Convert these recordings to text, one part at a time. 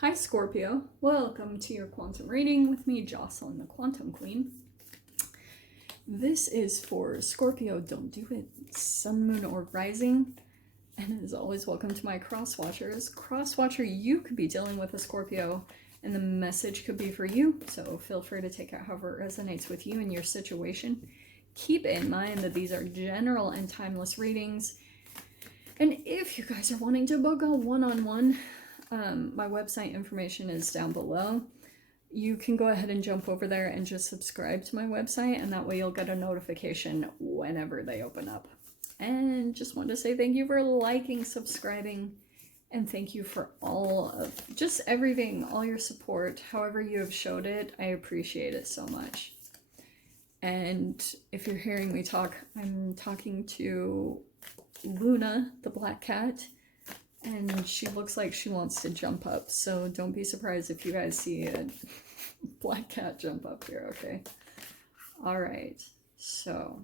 Hi Scorpio, welcome to your quantum reading with me, Jocelyn the Quantum Queen. This is for Scorpio, don't do it, Sun, Moon, or Rising. And as always, welcome to my cross watchers. Cross watcher, you could be dealing with a Scorpio and the message could be for you, so feel free to take it however it resonates with you and your situation. Keep in mind that these are general and timeless readings. And if you guys are wanting to book a one-on-one, my website information is down below. You can go ahead and jump over there and just subscribe to my website, and that way you'll get a notification whenever they open up. And just want to say thank you for liking, subscribing, and thank you for all of just everything, all your support, however you have showed it. I appreciate it so much. And if you're hearing me talk, I'm talking to Luna, the black cat, and she looks like she wants to jump up, so don't be surprised if you guys see a black cat jump up here, okay? All right, so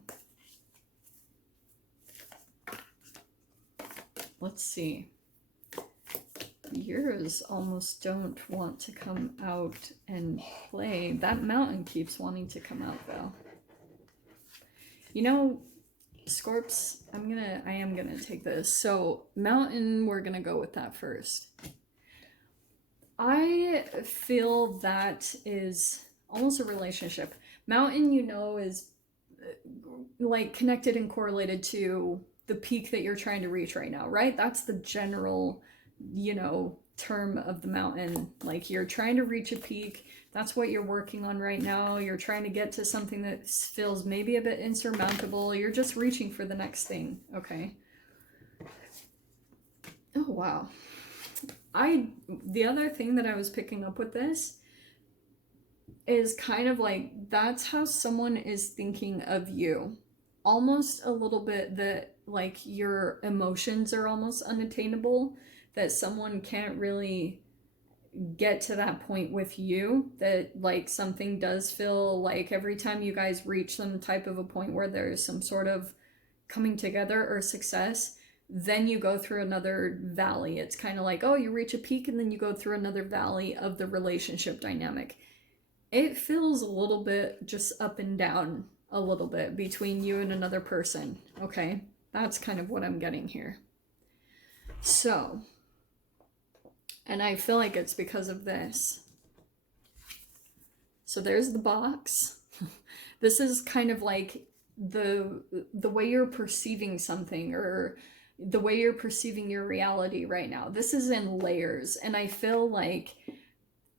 let's see. Yours almost don't want to come out and play. That mountain keeps wanting to come out though. You know, Scorps, I am gonna take this. So mountain, we're gonna go with that first. I feel that is almost a relationship. Mountain, you know, is like connected and correlated to the peak that you're trying to reach right now, right? That's the general, you know, term of the mountain. Like you're trying to reach a peak. That's what you're working on right now. You're trying to get to something that feels maybe a bit insurmountable. You're just reaching for the next thing, okay? Oh, wow. The other thing that I was picking up with this is kind of like, that's how someone is thinking of you. Almost a little bit that like your emotions are almost unattainable, that someone can't really get to that point with you, that like something does feel like every time you guys reach some type of a point where there's some sort of coming together or success, then you go through another valley. It's kind of like, oh, you reach a peak and then you go through another valley of the relationship dynamic. It feels a little bit just up and down a little bit between you and another person, okay? That's kind of what I'm getting here. So, and I feel like it's because of this. So there's the box. This is kind of like the way you're perceiving something, or the way you're perceiving your reality right now. This is in layers, and I feel like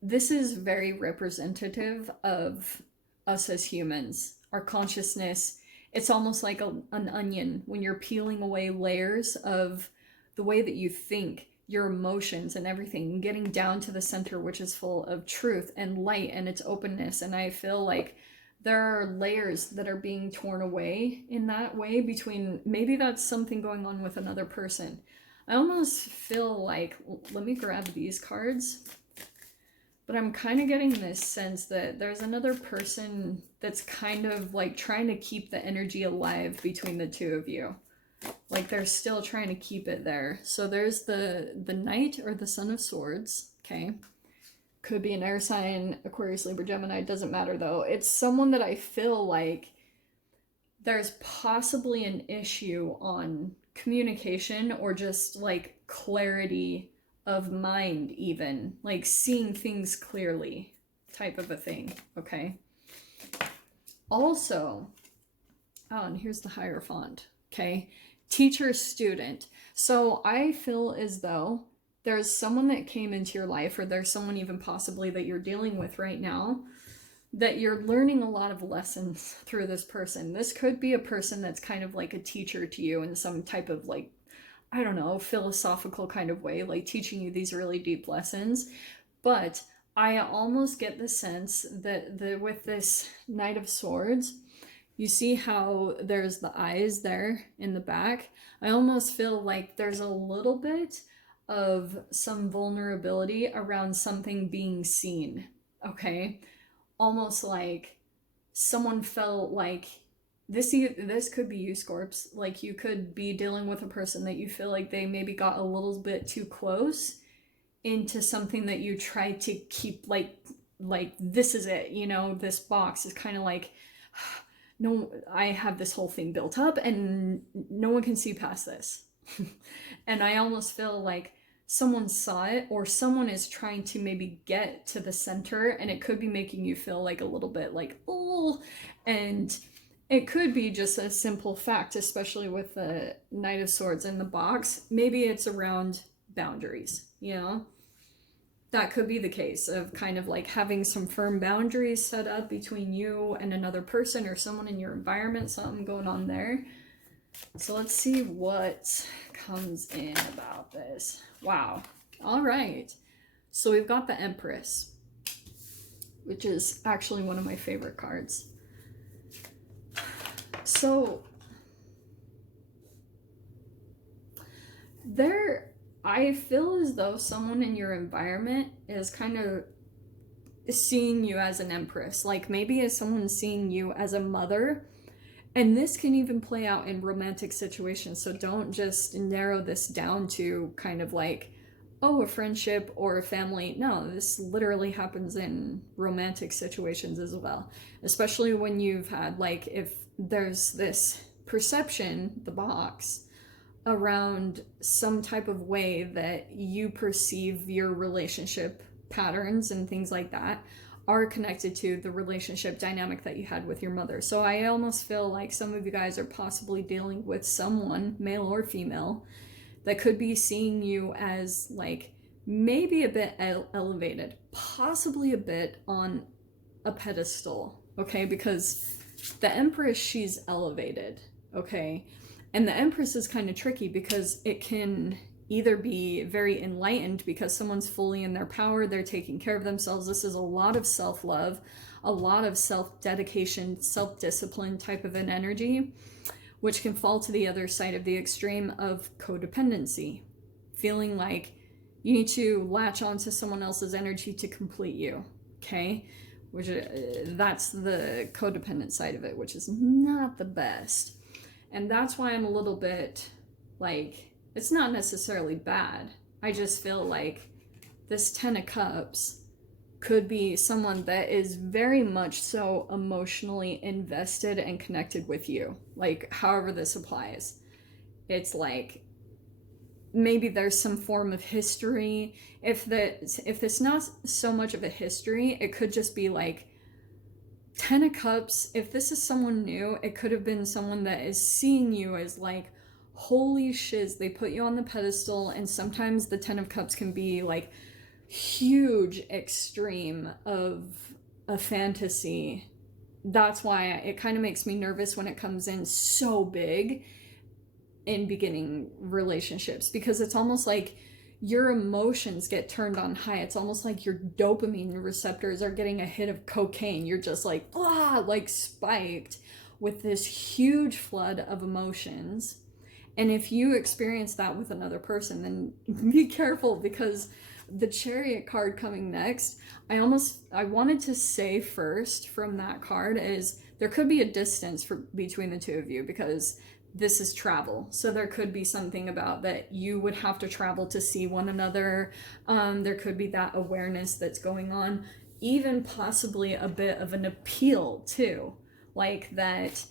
this is very representative of us as humans, our consciousness. It's almost like an onion when you're peeling away layers of the way that you think, your emotions and everything, getting down to the center, which is full of truth and light and its openness. And I feel like there are layers that are being torn away in that way between, maybe that's something going on with another person. I almost feel like, let me grab these cards, but I'm kind of getting this sense that there's another person that's kind of like trying to keep the energy alive between the two of you. Like they're still trying to keep it there. So there's the Knight or the Son of Swords, okay? Could be an air sign, Aquarius, Libra, Gemini, doesn't matter though. It's someone that I feel like there's possibly an issue on communication, or just like clarity of mind, even like seeing things clearly type of a thing, okay? Also, oh, and here's the Hierophant, okay? Teacher, student. So I feel as though there's someone that came into your life, or there's someone even possibly that you're dealing with right now, that you're learning a lot of lessons through this person. This could be a person that's kind of like a teacher to you in some type of like, I don't know, philosophical kind of way, like teaching you these really deep lessons. But I almost get the sense that with this Knight of Swords, you see how there's the eyes there in the back? I almost feel like there's a little bit of some vulnerability around something being seen, okay? Almost like someone felt like this could be you, Scorps. Like you could be dealing with a person that you feel like they maybe got a little bit too close into something that you try to keep like this is it, you know, this box is kind of like, no, I have this whole thing built up and no one can see past this. And I almost feel like someone saw it, or someone is trying to maybe get to the center, and it could be making you feel like a little bit like, oh, and it could be just a simple fact, especially with the Knight of Swords in the box. Maybe it's around boundaries, you know? That could be the case of kind of like having some firm boundaries set up between you and another person or someone in your environment, something going on there. So let's see what comes in about this. Wow. All right. So we've got the Empress, which is actually one of my favorite cards. So I feel as though someone in your environment is kind of seeing you as an empress. Like maybe as someone seeing you as a mother. And this can even play out in romantic situations. So don't just narrow this down to kind of like, oh, a friendship or a family. No, this literally happens in romantic situations as well. Especially when you've had, like, if there's this perception, the box, around some type of way that you perceive your relationship patterns and things like that are connected to the relationship dynamic that you had with your mother. So I almost feel like some of you guys are possibly dealing with someone, male or female, that could be seeing you as like maybe a bit elevated, possibly a bit on a pedestal, okay? Because the Empress, she's elevated, okay? And the Empress is kind of tricky because it can either be very enlightened because someone's fully in their power, they're taking care of themselves. This is a lot of self-love, a lot of self-dedication, self-discipline type of an energy, which can fall to the other side of the extreme of codependency, feeling like you need to latch onto someone else's energy to complete you, okay? Which that's the codependent side of it, which is not the best. And that's why I'm a little bit like, it's not necessarily bad. I just feel like this Ten of Cups could be someone that is very much so emotionally invested and connected with you. Like, however this applies. It's like, maybe there's some form of history. If it's not so much of a history, it could just be like, Ten of Cups, if this is someone new, it could have been someone that is seeing you as like, holy shiz, they put you on the pedestal. And sometimes the Ten of Cups can be like huge extreme of a fantasy. That's why it kind of makes me nervous when it comes in so big in beginning relationships, because it's almost like your emotions get turned on high. It's almost like your dopamine receptors are getting a hit of cocaine. You're just like, like spiked with this huge flood of emotions. And if you experience that with another person, then be careful, because the Chariot card coming next, I wanted to say first from that card is there could be a distance between the two of you, because this is travel. So there could be something about that you would have to travel to see one another. There could be that awareness that's going on, even possibly a bit of an appeal too. Like that,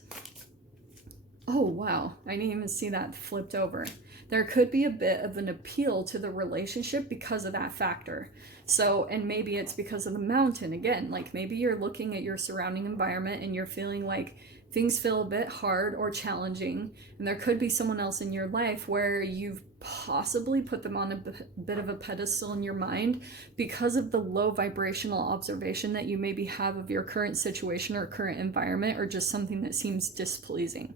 oh wow, I didn't even see that flipped over. There could be a bit of an appeal to the relationship because of that factor. So, and maybe it's because of the mountain again. Like maybe you're looking at your surrounding environment and you're feeling like things feel a bit hard or challenging, and there could be someone else in your life where you've possibly put them on a bit of a pedestal in your mind because of the low vibrational observation that you maybe have of your current situation or current environment, or just something that seems displeasing.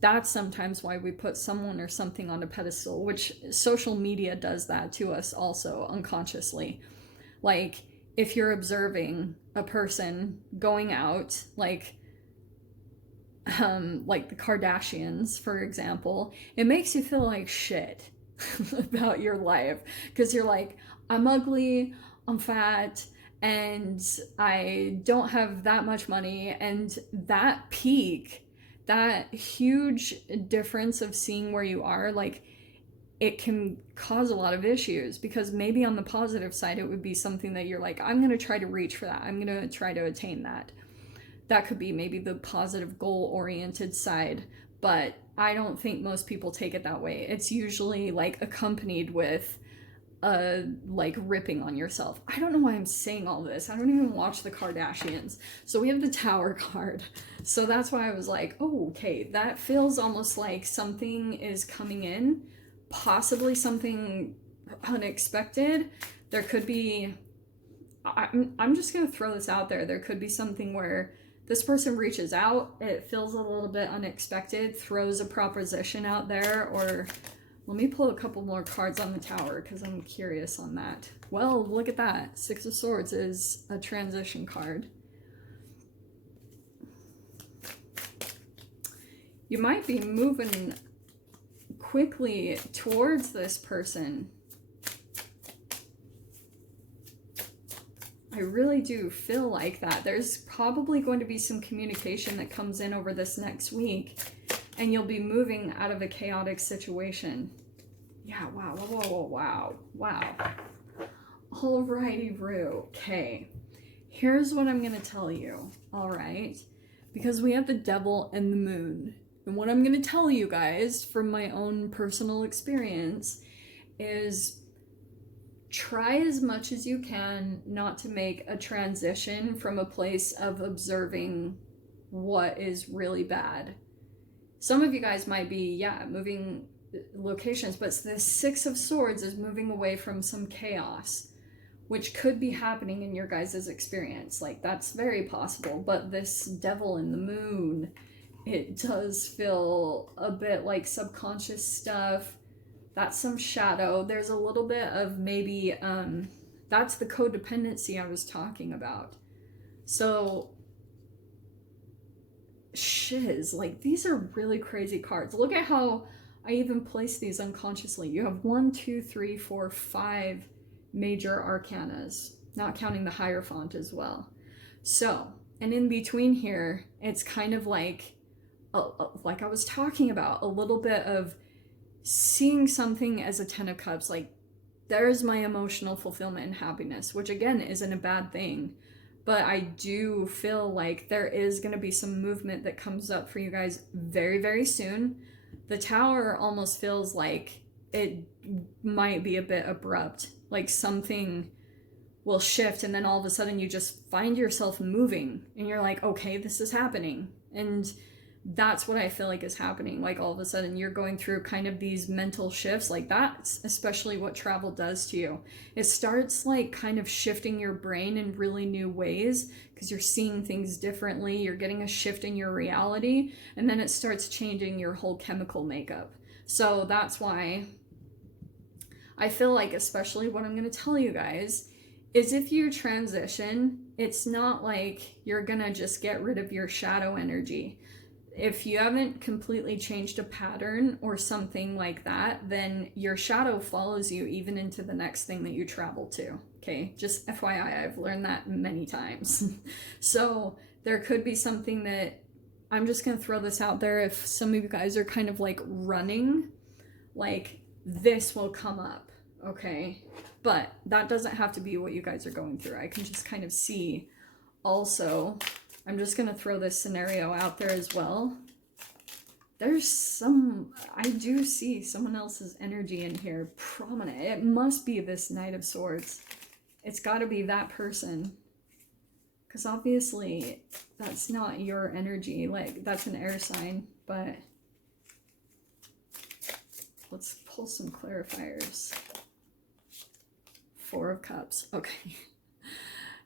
That's sometimes why we put someone or something on a pedestal, which social media does that to us also unconsciously. Like if you're observing a person going out, like the Kardashians, for example, it makes you feel like shit about your life, because you're like, I'm ugly, I'm fat, and I don't have that much money. And that peak, that huge difference of seeing where you are, like it can cause a lot of issues, because maybe on the positive side, it would be something that you're like, I'm going to try to reach for that. I'm going to try to attain that. That could be maybe the positive goal-oriented side, but I don't think most people take it that way. It's usually like accompanied with like ripping on yourself. I don't know why I'm saying all this. I don't even watch the Kardashians. So we have the Tower card. So that's why I was like, oh, okay, that feels almost like something is coming in, possibly something unexpected. There could be, I'm just going to throw this out there. There could be something where this person reaches out, it feels a little bit unexpected, throws a proposition out there, or let me pull a couple more cards on the Tower because I'm curious on that. Well, look at that. Six of Swords is a transition card. You might be moving quickly towards this person. I really do feel like that. There's probably going to be some communication that comes in over this next week, and you'll be moving out of a chaotic situation. Yeah, wow, wow. Alrighty, Rue. Okay, here's what I'm going to tell you, alright? Because we have the Devil and the Moon. And what I'm going to tell you guys from my own personal experience is try as much as you can not to make a transition from a place of observing what is really bad. Some of you guys might be, yeah, moving locations, but the Six of Swords is moving away from some chaos, which could be happening in your guys' experience. Like, that's very possible. But this Devil and the Moon, it does feel a bit like subconscious stuff. That's some shadow. There's a little bit of maybe, that's the codependency I was talking about. So, shiz, like, these are really crazy cards. Look at how I even placed these unconsciously. You have 1, 2, 3, 4, 5 major arcanas, not counting the Hierophant as well. So, and in between here, it's kind of like I was talking about, a little bit of seeing something as a Ten of Cups, like, there's my emotional fulfillment and happiness, which again isn't a bad thing, but I do feel like there is going to be some movement that comes up for you guys very, very soon. The Tower almost feels like it might be a bit abrupt, like something will shift and then all of a sudden you just find yourself moving and you're like, okay, this is happening. And that's what I feel like is happening. Like, all of a sudden you're going through kind of these mental shifts. Like, that's especially what travel does to you. It starts like kind of shifting your brain in really new ways because you're seeing things differently. You're getting a shift in your reality, and then it starts changing your whole chemical makeup. So that's why I feel like, especially what I'm going to tell you guys is, if you transition, it's not like you're going to just get rid of your shadow energy. If you haven't completely changed a pattern or something like that, then your shadow follows you even into the next thing that you travel to. Okay, just FYI, I've learned that many times. So there could be something that, I'm just going to throw this out there, if some of you guys are kind of like running, like, this will come up, okay? But that doesn't have to be what you guys are going through. I can just kind of see also, I'm just going to throw this scenario out there as well. I do see someone else's energy in here prominent. It must be this Knight of Swords. It's got to be that person. Because obviously that's not your energy. Like, that's an air sign. But let's pull some clarifiers. Four of Cups. Okay.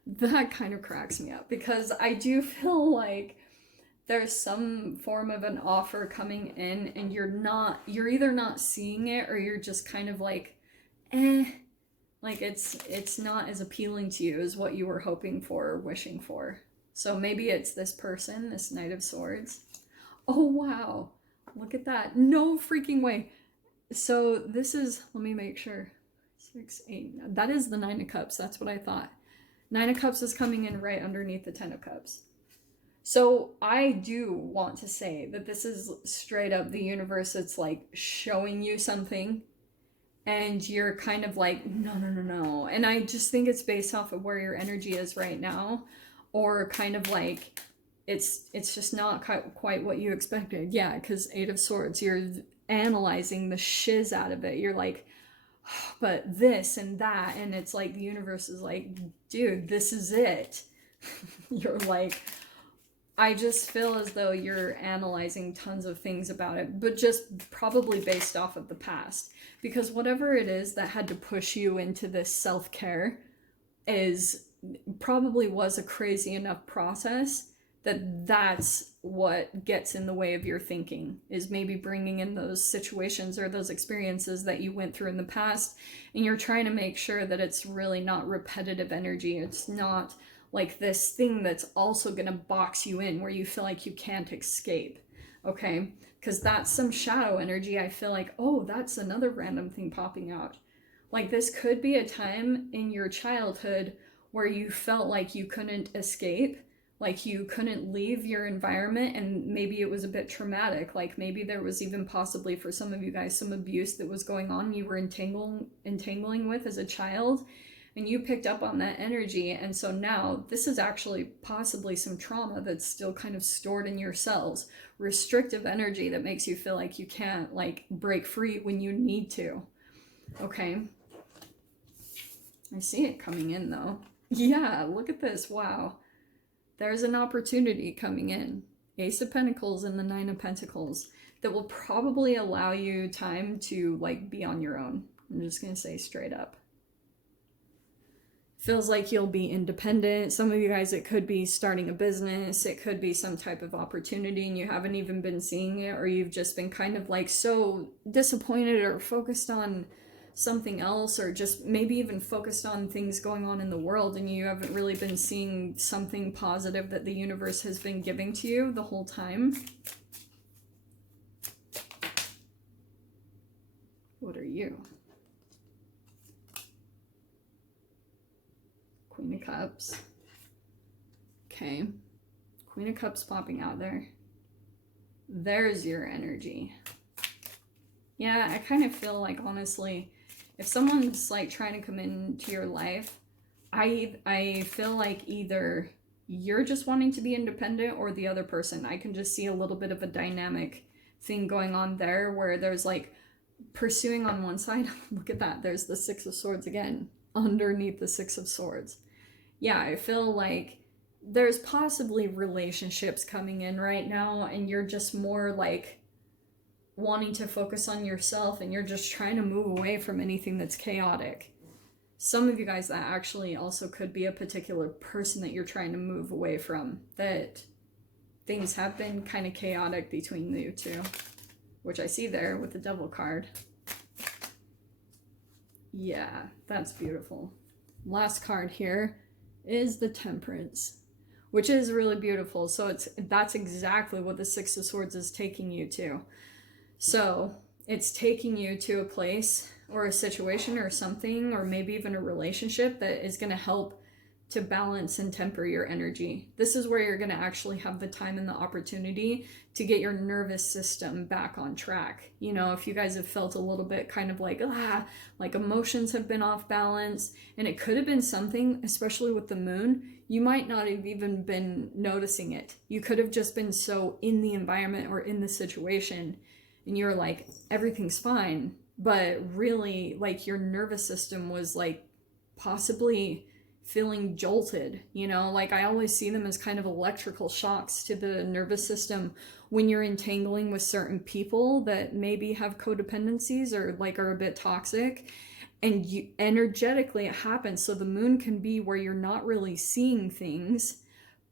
That kind of cracks me up, because I do feel like there's some form of an offer coming in and you're either not seeing it, or you're just kind of like, like it's not as appealing to you as what you were hoping for or wishing for. So maybe it's this person, this Knight of Swords. Oh, wow. Look at that. No freaking way. So this is, let me make sure. 6, 8. That is the Nine of Cups. That's what I thought. Nine of Cups is coming in right underneath the Ten of Cups. So I do want to say that this is straight up the universe. It's like showing you something, and you're kind of like, no, no, no, no. And I just think it's based off of where your energy is right now, or kind of like it's just not quite what you expected. Yeah, because Eight of Swords, you're analyzing the shiz out of it. You're like, but this and that, and it's like the universe is like, dude, this is it. You're like, I just feel as though you're analyzing tons of things about it, but just probably based off of the past. Because whatever it is that had to push you into this self-care is probably was a crazy enough process that that's what gets in the way of your thinking, is maybe bringing in those situations or those experiences that you went through in the past, and you're trying to make sure that it's really not repetitive energy. It's not like this thing that's also going to box you in where you feel like you can't escape. Okay, because that's some shadow energy. I feel like, oh, that's another random thing popping out. Like, this could be a time in your childhood where you felt like you couldn't escape, like you couldn't leave your environment, and maybe it was a bit traumatic. Like, maybe there was even possibly for some of you guys some abuse that was going on, you were entangling with as a child, and you picked up on that energy. And so now this is actually possibly some trauma that's still kind of stored in your cells, restrictive energy that makes you feel like you can't like break free when you need to. Okay, I see it coming in though. Yeah, look at this. Wow, there's an opportunity coming in. Ace of Pentacles and the Nine of Pentacles that will probably allow you time to like be on your own. I'm just gonna say straight up. Feels like you'll be independent. Some of you guys, it could be starting a business. It could be some type of opportunity and you haven't even been seeing it, or you've just been kind of like so disappointed or focused on something else, or just maybe even focused on things going on in the world, and you haven't really been seeing something positive that the universe has been giving to you the whole time. What are you? Queen of Cups. Okay. Queen of Cups popping out there. There's your energy. Yeah, I kind of feel like, honestly, if someone's like trying to come into your life, I feel like either you're just wanting to be independent or the other person. I can just see a little bit of a dynamic thing going on there where there's like pursuing on one side. Look at that. There's the Six of Swords again underneath the Six of Swords. Yeah, I feel like there's possibly relationships coming in right now, and you're just more like wanting to focus on yourself, and you're just trying to move away from anything that's chaotic. Some of you guys, that actually also could be a particular person that you're trying to move away from, that things have been kind of chaotic between you two, which I see there with the Devil card. Yeah, that's beautiful. Last card here is the Temperance, which is really beautiful. So that's exactly what the Six of Swords is taking you to. So it's taking you to a place or a situation or something, or maybe even a relationship that is going to help to balance and temper your energy. This is where you're going to actually have the time and the opportunity to get your nervous system back on track. You know, if you guys have felt a little bit kind of like emotions have been off balance, and it could have been something, especially with the moon, you might not have even been noticing it. You could have just been so in the environment or in the situation, and you're like, everything's fine. But really, like, your nervous system was like possibly feeling jolted, you know? Like, I always see them as kind of electrical shocks to the nervous system when you're entangling with certain people that maybe have codependencies or like are a bit toxic, and you energetically it happens. So the moon can be where you're not really seeing things,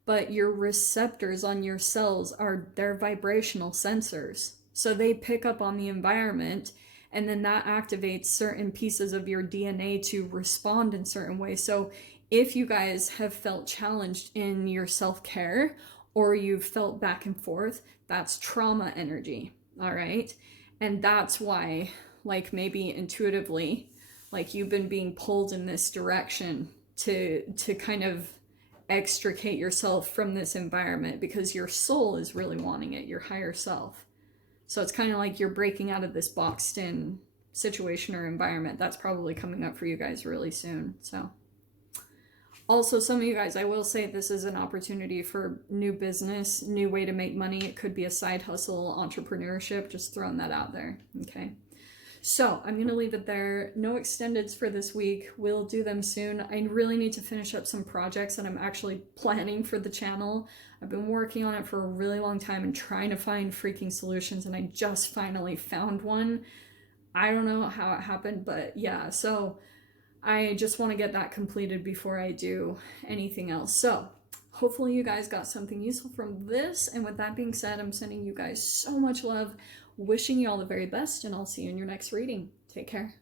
but your receptors on your cells are their vibrational sensors, so they pick up on the environment, and then that activates certain pieces of your DNA to respond in certain ways. So if you guys have felt challenged in your self-care, or you've felt back and forth, that's trauma energy, all right? And that's why, like, maybe intuitively, like, you've been being pulled in this direction to kind of extricate yourself from this environment, because your soul is really wanting it, your higher self. So it's kind of like you're breaking out of this boxed in situation or environment. That's probably coming up for you guys really soon. So also, some of you guys, I will say this is an opportunity for new business, new way to make money. It could be a side hustle, entrepreneurship, just throwing that out there, okay? So I'm going to leave it there. No extendeds for this week. We'll do them soon. I really need to finish up some projects that I'm actually planning for the channel. I've been working on it for a really long time and trying to find freaking solutions, and I just finally found one. I don't know how it happened, but yeah, so I just want to get that completed before I do anything else. So hopefully you guys got something useful from this. And with that being said, I'm sending you guys so much love, wishing you all the very best, and I'll see you in your next reading. Take care.